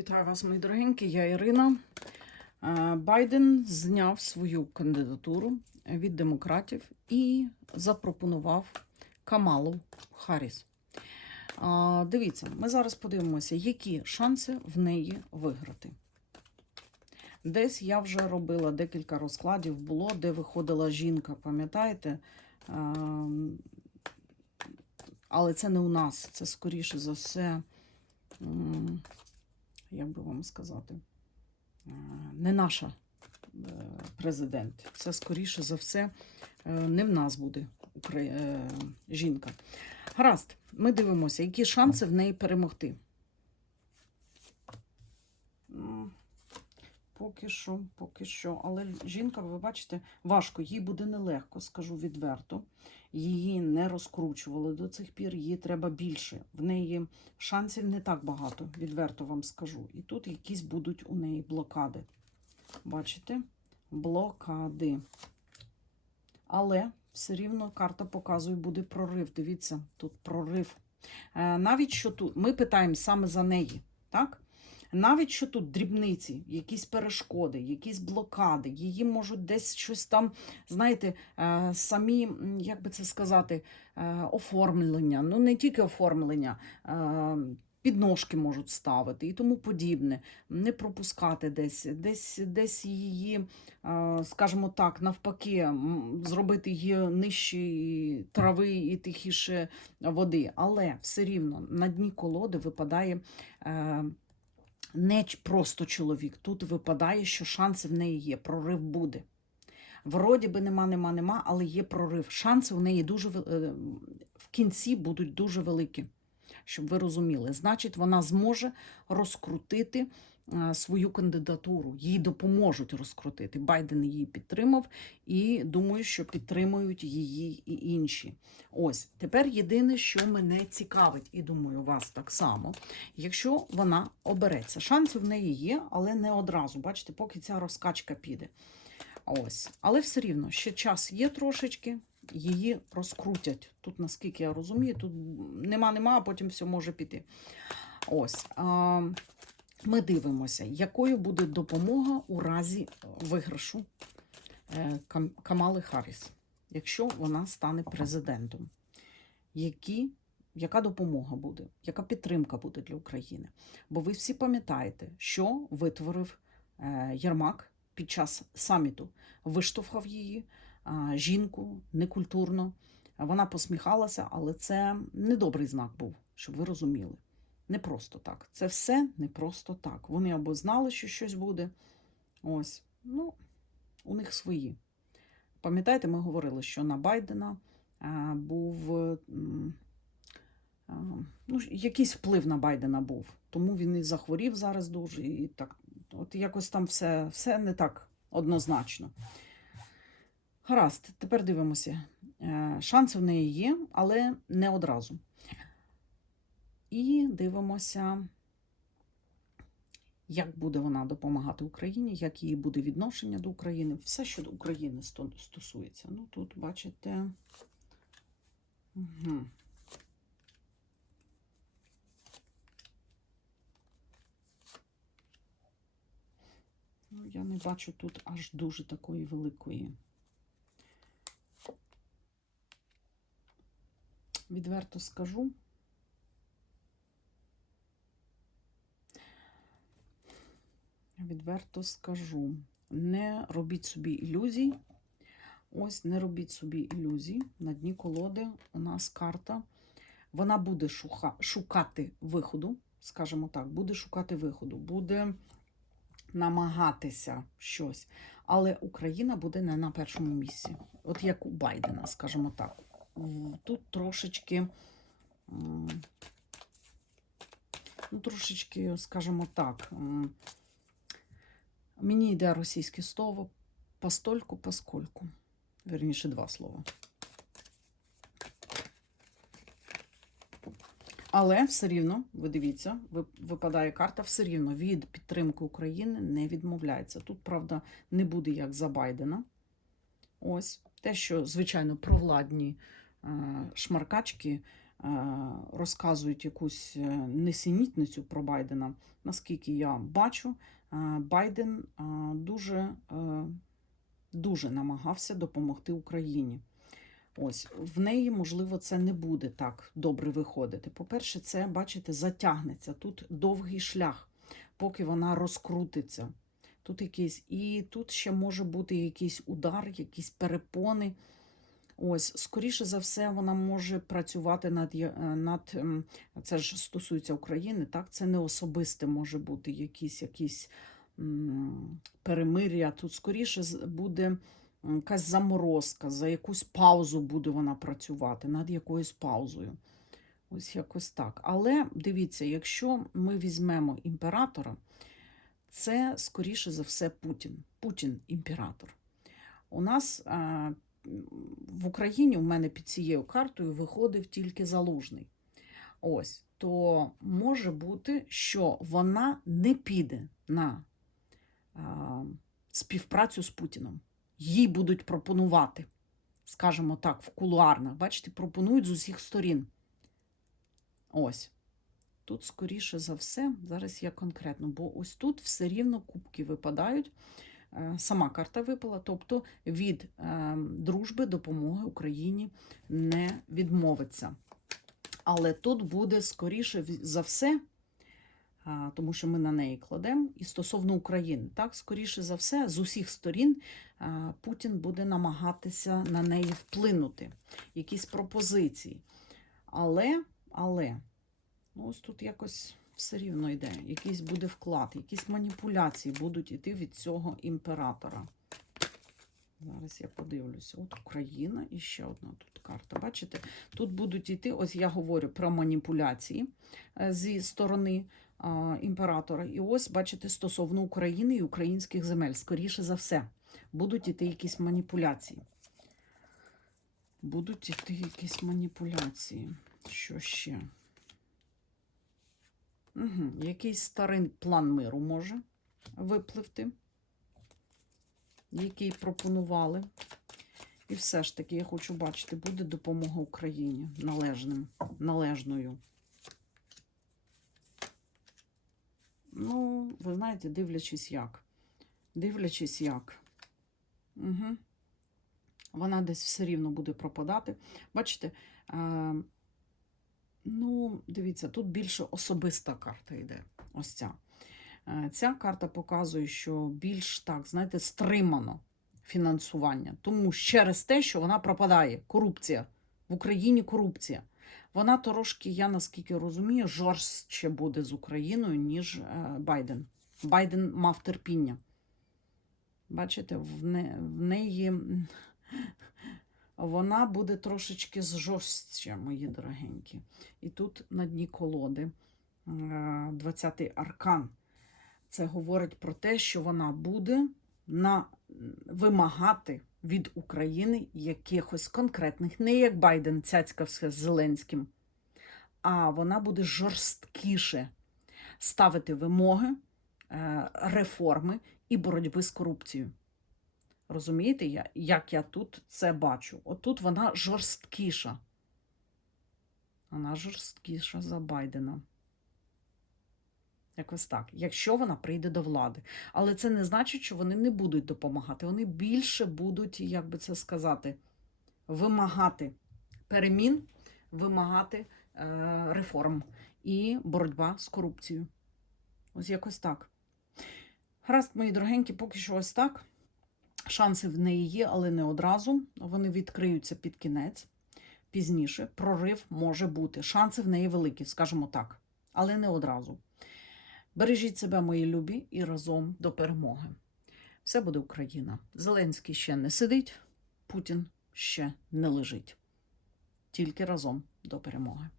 Вітаю вас, мої дорогенькі, я Ірина. Е, Байден зняв свою кандидатуру від демократів і запропонував Камалу Харріс. Дивіться, ми зараз подивимося, які шанси в неї виграти. Десь я вже робила декілька розкладів, було, де виходила жінка, пам'ятаєте? Але це не у нас, це скоріше за все. Як би вам сказати, е, не наша е, президент. Це, скоріше за все, е, не в нас буде жінка. Гаразд, ми дивимося, які шанси в неї перемогти. Поки що, поки що. Але жінка, ви бачите, важко, їй буде нелегко, скажу відверто. Її не розкручували до цих пір, їй треба більше. В неї шансів не так багато, відверто вам скажу. І тут якісь будуть у неї блокади. Бачите? Блокади. Але все рівно карта показує, буде прорив. Дивіться, тут прорив. Е, навіть що тут, ми питаємо саме за неї, так? Навіть що тут дрібниці, якісь перешкоди, якісь блокади, її можуть десь щось там, знаєте, е, самі, як би це сказати, е, оформлення, ну не тільки оформлення, е, підножки можуть ставити і тому подібне, не пропускати десь, десь, десь її, скажімо так, навпаки, зробити її нижчі трави і тихіше води. Але все рівно на дні колоди випадає. Не просто чоловік. Тут випадає, що шанси в неї є, прорив буде. Вроді би нема, нема, нема, але є прорив. Шанси в неї дуже е, в кінці будуть дуже великі, щоб ви розуміли. Значить, вона зможе розкрутити свою кандидатуру. Їй допоможуть розкрутити. Байден її підтримав, і думаю, що підтримують її і інші. Ось тепер єдине, що мене цікавить, і думаю, вас так само. Якщо вона обереться, шанси в неї є, але не одразу. Бачите, поки ця розкачка піде. Ось, але все рівно ще час є трошечки, її розкрутять. Тут, наскільки я розумію, тут нема, нема, а потім все може піти. Ось. А, ми дивимося, якою буде допомога у разі виграшу е, Камали Харріс, якщо вона стане президентом. Які, яка допомога буде, яка підтримка буде для України? Бо ви всі пам'ятаєте, що витворив е, Єрмак під час саміту, виштовхав її, жінку, некультурно. Вона посміхалася, але це недобрий знак був, щоб ви розуміли. Не просто так. Це все не просто так. Вони або знали, що щось буде. Ось, ну, у них свої. Пам'ятаєте, ми говорили, що на Байдена а, був а, ну, якийсь вплив на Байдена був. Тому він і захворів зараз дуже, і так, от якось там все, все не так однозначно. Гаразд, тепер дивимося. Е, Шанси в неї є, але не одразу. І дивимося, як буде вона допомагати Україні, як її буде відношення до України. Все, що до України стосується. Ну, тут, бачите. Угу. Ну, я не бачу тут аж дуже такої великої. Відверто скажу. Відверто скажу. Не робіть собі ілюзій. Ось не робіть собі ілюзій. На дні колоди у нас карта. Вона буде шуха, шукати виходу, скажімо так, буде шукати виходу, буде намагатися щось. Але Україна буде не на першому місці. От як у Байдена, скажімо так. Тут трошечки, ну, трошечки, скажімо так, мені йде російське слово постольку, поскольку. Верніше, два слова. Але все рівно, ви дивіться, випадає карта, все рівно від підтримки України не відмовляється. Тут, правда, не буде як за Байдена. Ось те, що, звичайно, провладні е, шмаркачки розказують якусь е, несенітницю про Байдена. Наскільки я бачу, е, Байден е, дуже, е, дуже намагався допомогти Україні. Ось в неї, можливо, це не буде так добре виходити. По-перше, це, бачите, затягнеться. Тут довгий шлях, поки вона розкрутиться. Тут якийсь, і тут ще може бути якийсь удар, якісь перепони. Ось, скоріше за все, вона може працювати над, е, над ем, це ж стосується України, так? Це не особисте може бути якісь, якісь перемир'я. Тут скоріше буде якась заморозка, за якусь паузу буде вона працювати, над якоюсь паузою. Ось якось так. Але дивіться, якщо ми візьмемо імператора, це скоріше за все Путін. Путін імператор. У нас е, в Україні у мене під цією картою виходив тільки залужний. Ось, то може бути, що вона не піде на е, співпрацю з Путіном. Їй будуть пропонувати, скажімо так, в кулуарнах. Бачите, пропонують з усіх сторін. Ось. Тут, скоріше за все, зараз я конкретно, бо ось тут все рівно кубки випадають. Е, Сама карта випала, тобто від е, дружби допомоги Україні не відмовиться. Але тут буде скоріше за все, а, тому що ми на неї кладемо, і стосовно України, так, скоріше за все, з усіх сторін Путін буде намагатися на неї вплинути, якісь пропозиції. Але, але, ну ось тут якось все рівно йде, якийсь буде вклад, якісь маніпуляції будуть йти від цього імператора. Зараз я подивлюся. От Україна і ще одна тут карта. Бачите, тут будуть йти, ось я говорю про маніпуляції е, зі сторони імператора. І ось, бачите, стосовно України і українських земель, скоріше за все, будуть йти якісь маніпуляції. Будуть йти якісь маніпуляції. Що ще? Угу. Якийсь старий план миру може випливти, який пропонували. І все ж таки, я хочу бачити, буде допомога Україні належним, належною. Ну, ви знаєте, дивлячись як. Дивлячись як. Угу. Вона десь все рівно буде пропадати. Бачите, е, ну, дивіться, тут більше особиста карта йде. Ось ця. Е, Ця карта показує, що більш так, знаєте, стримано фінансування. Тому через те, що вона пропадає. Корупція. В Україні корупція. Вона трошки, я наскільки розумію, жорстче буде з Україною, ніж е, Байден. Байден мав терпіння. Бачите, в, не, в неї вона буде трошечки жорстче, мої дорогенькі. І тут на дні колоди е, 20-й аркан. Це говорить про те, що вона буде на, вимагати від України якихось конкретних, не як Байден цяцькався з Зеленським, а вона буде жорсткіше ставити вимоги, е, реформи і боротьби з корупцією. Розумієте, як я тут це бачу? Отут вона жорсткіша. Вона жорсткіша за Байдена. Якось так, якщо вона прийде до влади. Але це не значить, що вони не будуть допомагати. Вони більше будуть, як би це сказати, вимагати перемін, вимагати е, реформ і боротьба з корупцією. Ось якось так. Гаразд, мої дорогенькі, поки що ось так. Шанси в неї є, але не одразу. Вони відкриються під кінець. Пізніше прорив може бути. Шанси в неї великі, скажімо так, але не одразу. Бережіть себе, мої любі, і разом до перемоги. Все буде Україна. Зеленський ще не сидить, Путін ще не лежить. Тільки разом до перемоги.